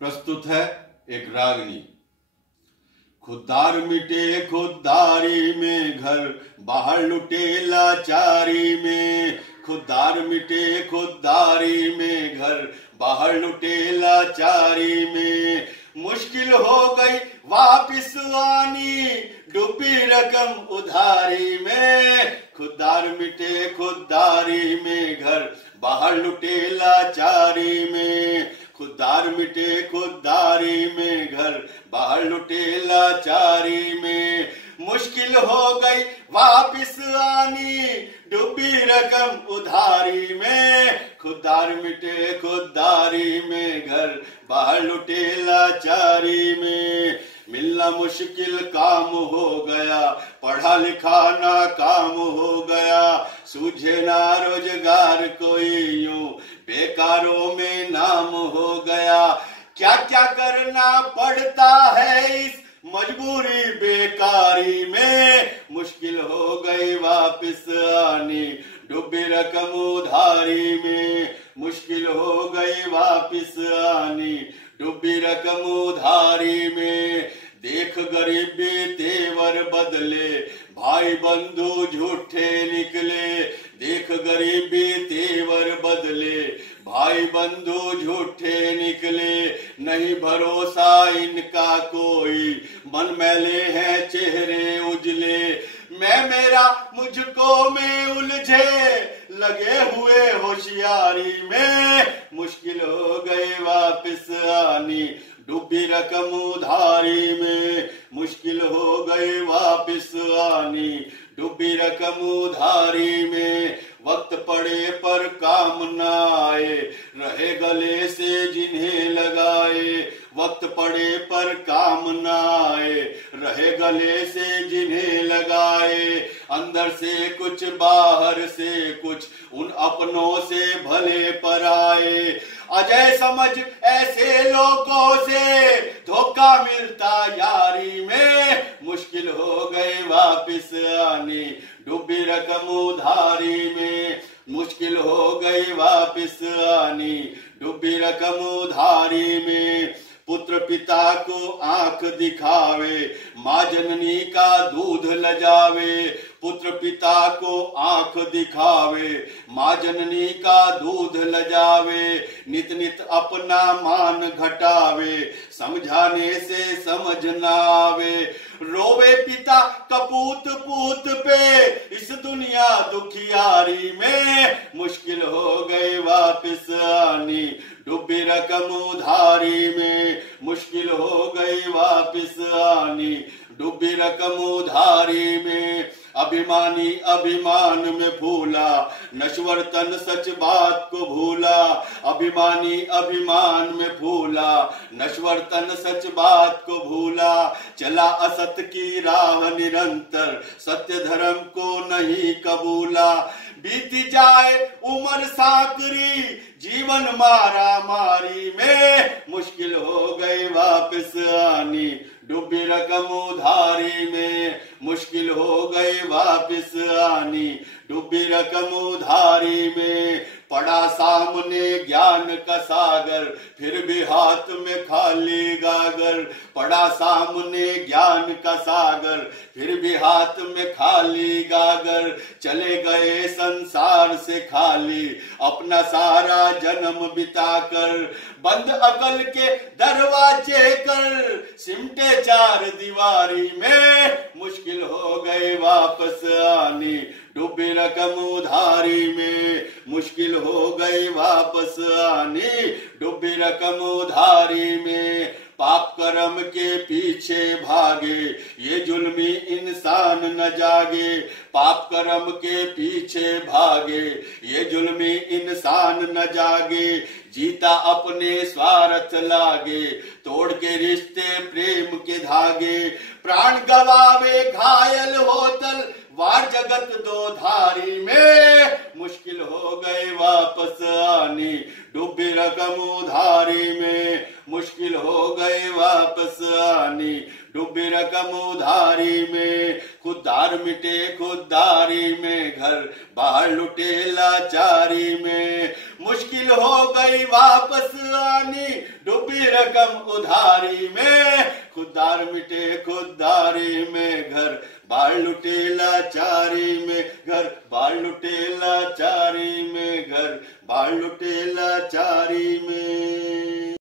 प्रस्तुत है एक रागनी। खुद्दार मिटे खुद्दारी में, घर बाहर लुटे लाचारी में। खुद्दार मिटे खुद्दारी में, घर बाहर लुटे लाचारी में। मुश्किल हो गई वापिस आनी, डूबी रकम उधारी में। खुद्दार मिटे खुद्दारी में, घर बाहर लुटे लाचारी में। खुद्दार मिटे खुद्दारी में, घर बाहर लुटे लाचारी में। मुश्किल हो गई वापिस आनी, डूबी रकम उधारी में। खुद्दार मिटे खुद्दारी में, घर बाहर लुटे लाचारी में। मिलना मुश्किल काम हो गया, पढ़ा लिखा ना काम हो गया। सूझे ना रोजगार कोई, यूं बेकारों में नाम हो गया। क्या क्या करना पड़ता है इस मजबूरी बेकारी में। मुश्किल हो गई वापिस आनी, डूबी रकम उधारी में। मुश्किल हो गई वापिस आनी, डूबी रकम उधारी में। देख गरीबी तेवर बदले, भाई बंधु झूठे निकले। देख गरीबी तेवर बदले, भाई बंधु झूठे निकले। नहीं भरोसा इनका कोई, मन मैले हैं चेहरे उजले। मैं मेरा मुझको में उलझे, लगे हुए होशियारी में। मुश्किल हो गई वापिस आनी, डूबी रकम उधारी में। मुश्किल हो गई वापिस आनी, डूबी रकम उधारी में। वक्त पड़े पर काम न आए, रहे गले से जिन्हें लगाए। वक्त पड़े पर काम न आए, रहे गले से जिन्हें लगाए। अंदर से कुछ बाहर से कुछ, उन अपनों से भले पराए। अजय समझ ऐसे लोगों से, धोखा मिलता यारी में। मुश्किल हो गई वापिस आनी, डूबी रकम उधारी में। मुश्किल हो गई वापिस आनी, डूबी रकम उधारी में। पुत्र पिता को आंख दिखावे, माँ जननी का दूध लजावे। पुत्र पिता को आंख दिखावे, माँ जननी का दूध लजावे। नित नित अपना मान घटावे, समझाने से समझ न आवे। रोवे पिता कपूत पूत पे, इस दुनिया दुखियारी में। मुश्किल हो गई वापिस आनी, डूबी रकम उधारी में। मुश्किल हो गई वापिस आनी, डूबी रकम उधारी में। अभिमानी अभिमान में भूला, नश्वर तन सच बात को भूला। अभिमानी अभिमान में भूला, नश्वर तन सच बात को भूला। चला असत की राह निरंतर, सत्य धर्म को नहीं कबूला। बीती जाए उम्र साकरी, जीवन मारा मारी में। मुश्किल हो गई वापिस आनी, डूबी रकम उधारी में। मुश्किल हो गई वापिस आनी, डूबी रकम उधारी में। पड़ा सामने ज्ञान का सागर, फिर भी हाथ में खाली गागर। पड़ा सामने ज्ञान का सागर, फिर भी हाथ में खाली गागर। चले गए संसार से खाली, अपना सारा जन्म बिताकर। बंद अकल के दरवाजे कर, सिमटे चार दीवारी में। मुश्किल हो गई वापस आनी, डूबी रकम उधारी में। मुश्किल हो गई वापस आनी, डूबी रकम उधारी में। पाप कर्म के पीछे भागे, ये जुल्मी इंसान न जागे। पाप कर्म के पीछे भागे, ये जुल्मी इंसान न जागे। जीता अपने स्वार्थ लागे, तोड़ के रिश्ते प्रेम के धागे। प्राण गवावे घायल होतल, वार जगत दो धारी में। मुश्किल हो गई वापस आनी, डूबी रकम उधारी में। मुश्किल हो गई वापस आनी, डूबी रकम उधारी में। खुददार मिटे खुददारी में, घर बाहर लुटे लाचारी में। मुश्किल हो गई वापस आनी, डूबी रकम उधारी में। खुददार मिटे खुददारी में, घर बाहर लुटे लाचारी में। घर बाहर लुटे लाचारी में, घर बाहर लुटे लाचारी में।